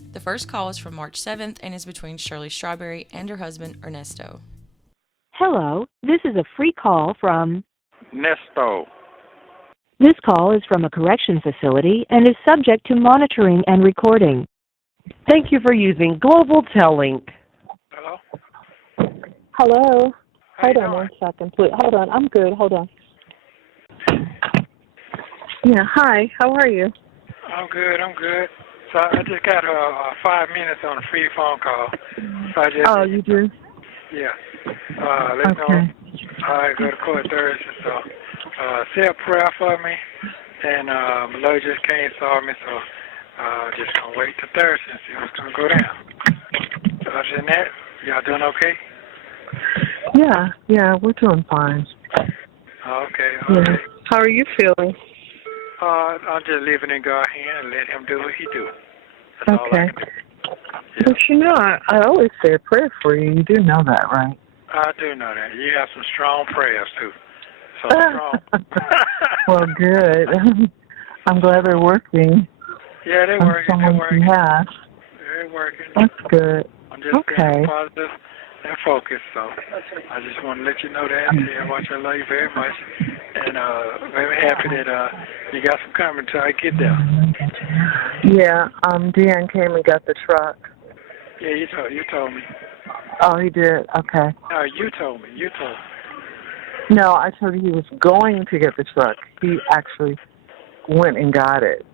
callers. The first call is from March 7th and is between Shirley Strawberry and her husband, Ernesto. Hello, this is a free call from Ernesto. This call is from a correction facility and is subject to monitoring and recording. Thank you for using Global Tellink. Hello? Hello. How Hold you on doing? 1 second, please. Hold on. I'm good. Hold on. Yeah, hi. How are you? I'm good. So I just got 5 minutes on a free phone call. So I just, Oh, you do? Yeah. Let's know. Okay. I go to court Thursday, so say a prayer for me. And my lawyer just came and saw me, so just gonna wait till Thursday and see what's gonna go down. Other than that, y'all doing okay? Yeah, we're doing fine. Okay. Yeah. How are you feeling? I'm just leaving in God's hand and let him do what he do. That's all I Okay. can do. But you know, I always say a prayer for you. You do know that, right? I do know that. You have some strong prayers, too. So strong. Well, good. I'm glad they're working. Yeah, they're working. They're working. Yeah, They're working. that's good. I'm just Okay. being positive and focused. So I just want to let you know that. And tell you how much I love you very much. And very happy that you got some coming until I get there. Yeah, Deanne came and got the truck. Yeah, you told me. Oh, he did? Okay. No, you told me. No, I told you he was going to get the truck. He actually went and got it.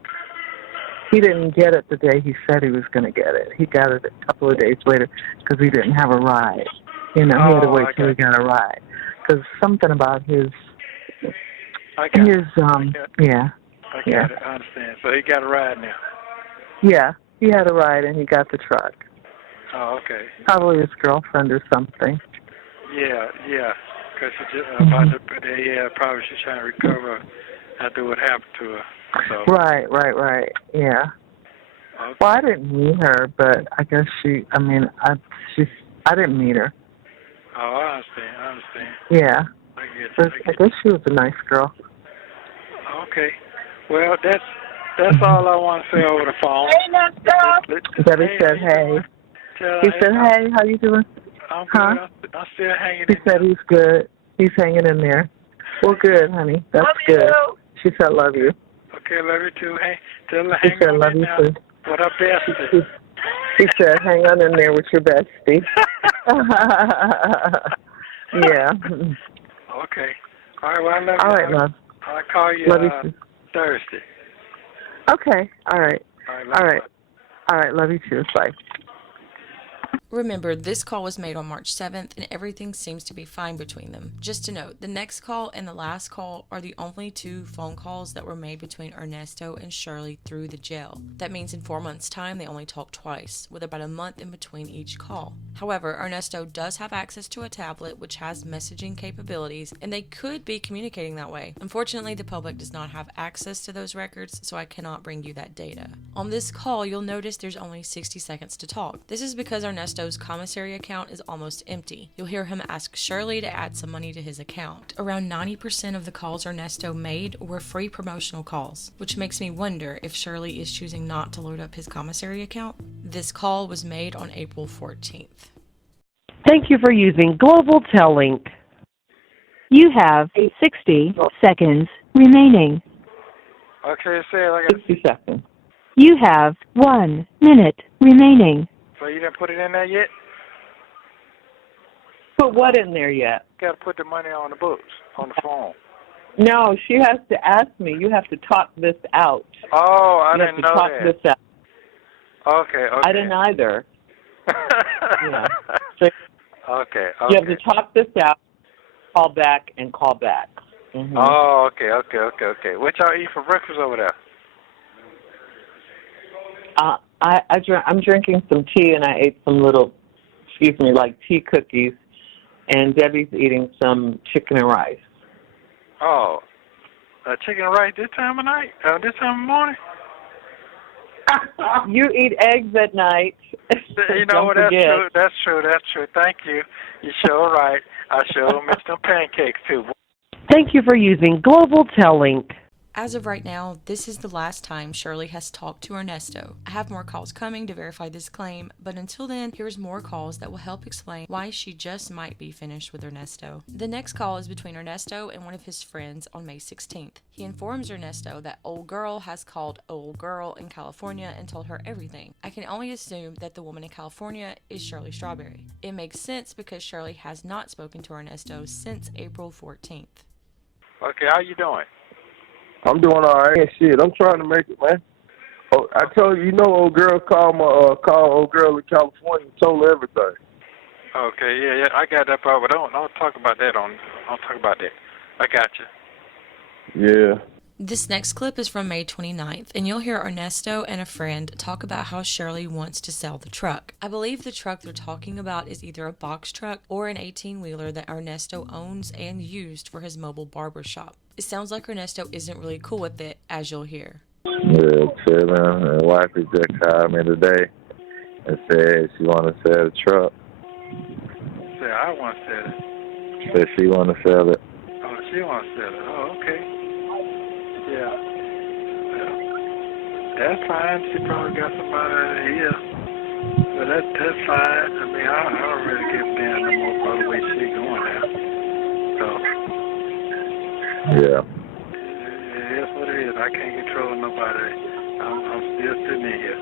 He didn't get it the day he said he was going to get it. He got it a couple of days later because he didn't have a ride. You know, he had to wait till he got a ride. Because something about his, I got it. yeah. I got it. I understand. So he got a ride now. Yeah, he had a ride and he got the truck. Oh, okay. Probably his girlfriend or something. Yeah. Because probably she's trying to recover after what happened to her. So. Right. Yeah. Okay. Well, I didn't meet her, but I guess I didn't meet her. Oh, I understand. Yeah. I get But it. I guess she was a nice girl. Okay. Well, that's all I want to say over the phone. Hey, Debbie said, hey. He said, hey, how you doing? I'm good. Huh? I'm still hanging He in said there. he's good. He's hanging in there. Well, good, honey. That's good. You. She said, love you. Okay, love you too. Hey, tell her He hang said, on love in you there too. with her bestie. He said, hang on in there with your bestie. Yeah. Okay. All right, well, I love you. All right, love. I'll call you Love you too. Thursday. Okay. All right. All right. All right. Love you too. Bye. Remember, this call was made on March 7th and everything seems to be fine between them. Just to note, the next call and the last call are the only two phone calls that were made between Ernesto and Shirley through the jail. That means in 4 months' time, they only talked twice, with about a month in between each call. However, Ernesto does have access to a tablet which has messaging capabilities, and they could be communicating that way. Unfortunately, the public does not have access to those records, so I cannot bring you that data. On this call, you'll notice there's only 60 seconds to talk. This is because Ernesto's commissary account is almost empty. You'll hear him ask Shirley to add some money to his account. Around 90% of the calls Ernesto made were free promotional calls, which makes me wonder if Shirley is choosing not to load up his commissary account. This call was made on April 14th. Thank you for using Global Tellink. You have 60 seconds remaining. Okay, say it. I got 60 seconds. You have 1 minute remaining. So you didn't put it in there yet? Put what in there yet? Got to put the money on the books, on the phone. No, she has to ask me. You have to talk this out. Oh, I You didn't have to know talk that. this out. Okay. I didn't either. Yeah. So Okay. you have to talk this out, call back, and call back. Mm-hmm. Oh, okay. What y'all eat for breakfast over there? I'm drinking some tea, and I ate some little, like tea cookies, and Debbie's eating some chicken and rice. Oh, chicken and rice this time of night? This time of morning? You eat eggs at night. You know what? That's true. Thank you. You're sure right. I sure miss them pancakes too. Thank you for using Global Tellink. As of right now, this is the last time Shirley has talked to Ernesto. I have more calls coming to verify this claim, but until then, here's more calls that will help explain why she just might be finished with Ernesto. The next call is between Ernesto and one of his friends on May 16th. He informs Ernesto that old girl has called old girl in California and told her everything. I can only assume that the woman in California is Shirley Strawberry. It makes sense because Shirley has not spoken to Ernesto since April 14th. Okay, how you doing? I'm doing all right. Shit, I'm trying to make it, man. Oh, I told you, old girl called old girl in California and told her everything. Okay, yeah, I got that part, but don't talk about that don't talk about that. I got you. Yeah. This next clip is from May 29th, and you'll hear Ernesto and a friend talk about how Shirley wants to sell the truck. I believe the truck they're talking about is either a box truck or an 18-wheeler that Ernesto owns and used for his mobile barber shop. It sounds like Ernesto isn't really cool with it, as you'll hear. Yeah, chilling. And wifey just called me today and said she want to sell the truck. Say I want to sell it. Said she want to sell it. Oh, she want to sell it. Oh, okay. Yeah. That's fine. She probably got somebody here. But that's fine. I mean, I don't really give a damn no more about the way she going now. So. Yeah. It is what it is. I can't control nobody. I'm still sitting in here.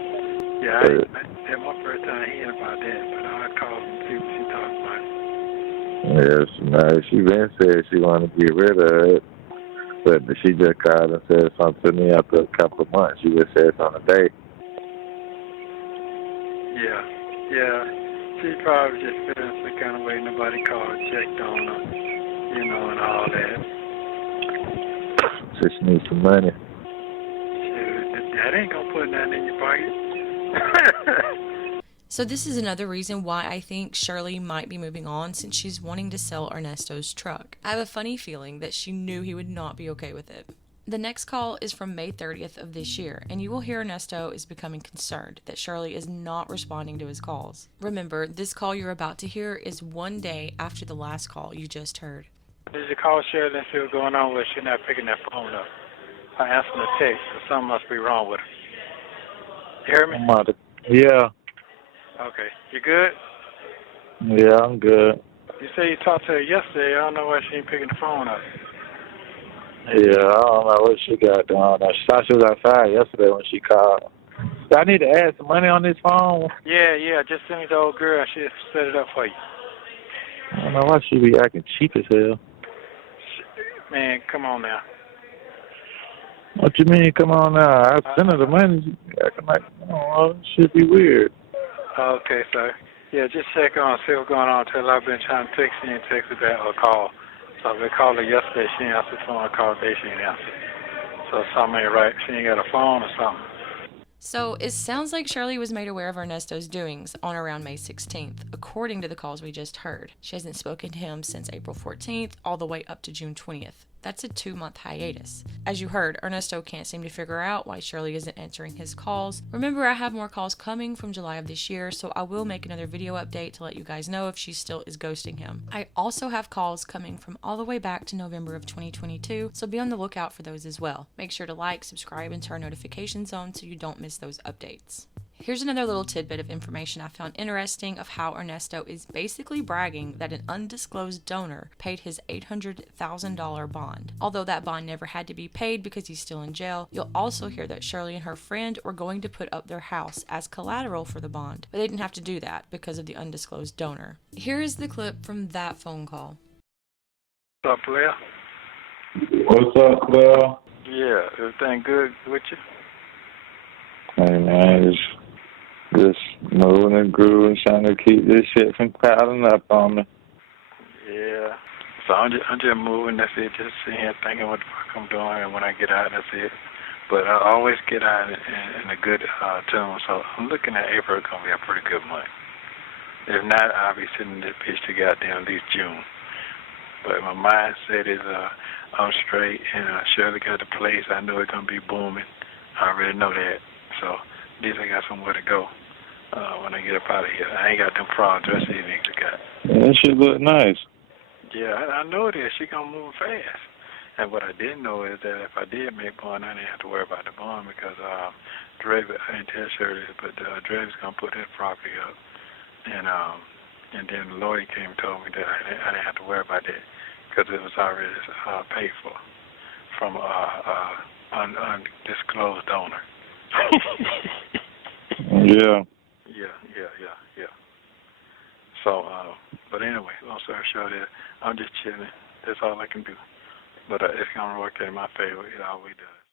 Yeah, that's my first time hearing about that, but I'll call and see what she talking about. Yes, she been said she want to get rid of it. But she just called and said something to me after a couple of months. She just said something today. Yeah. She probably just feeling some kind of way. Nobody called, checked on her, and all that. So she needs some money. Shoot, that ain't gonna put nothing in your pocket. So this is another reason why I think Shirley might be moving on, since she's wanting to sell Ernesto's truck. I have a funny feeling that she knew he would not be okay with it. The next call is from May 30th of this year, and you will hear Ernesto is becoming concerned that Shirley is not responding to his calls. Remember, this call you're about to hear is one day after the last call you just heard. Did you call Shirley and see what's going on with her? She's not picking that phone up. I answered the text, so something must be wrong with her. You hear me? Yeah. Okay. You good? Yeah, I'm good. You say you talked to her yesterday. I don't know why she ain't picking the phone up. Yeah, I don't know what she got going on. She thought she was outside yesterday when she called. Do I need to add some money on this phone? Yeah. Just send me the old girl. She'll set it up for you. I don't know why she be acting cheap as hell. Man, come on now. What you mean, come on now? I sent her the money. She acting like, it should be weird. Okay, sir. Yeah, just check on, see what's going on. Till I've been trying to text you and text her back or call. So I've been calling her yesterday. She ain't answered the phone. I called today. She ain't answered. So something ain't right. She ain't got a phone or something. So it sounds like Shirley was made aware of Ernesto's doings on around May 16th, according to the calls we just heard. She hasn't spoken to him since April 14th, all the way up to June 20th. That's a 2-month hiatus. As you heard, Ernesto can't seem to figure out why Shirley isn't answering his calls. Remember, I have more calls coming from July of this year, so I will make another video update to let you guys know if she still is ghosting him. I also have calls coming from all the way back to November of 2022, so be on the lookout for those as well. Make sure to like, subscribe, and turn notifications on so you don't miss those updates. Here's another little tidbit of information I found interesting of how Ernesto is basically bragging that an undisclosed donor paid his $800,000 bond. Although that bond never had to be paid because he's still in jail, you'll also hear that Shirley and her friend were going to put up their house as collateral for the bond, but they didn't have to do that because of the undisclosed donor. Here is the clip from that phone call. What's up, Blair? What's up, Blair? Yeah, everything good with you? Hey, man, just moving and grooving, trying to keep this shit from piling up on me. Yeah. So I'm just moving, that's it, just sitting here thinking what the fuck I'm doing, and when I get out, that's it. But I always get out in a good tune, so I'm looking at April going to be a pretty good month. If not, I'll be sitting this bitch to goddamn at least June. But my mindset is I'm straight, and Shirley got the place. I know it's going to be booming. I already know that. So at least I got somewhere to go when I get up out of here. I ain't got them problems the rest of these niggas got. Yeah, that shit look nice. Yeah, I know it is. She gonna move fast. And what I didn't know is that if I did make bond, I didn't have to worry about the bond because Dre, I didn't tell Shirley, but Dre was gonna put his property up, and then the lawyer came and told me that I didn't have to worry about that because it was already paid for from undisclosed donor. Yeah. Yeah. So, but anyway, long story short, I'm just chilling. That's all I can do. But it's gonna work in my favor. It always does.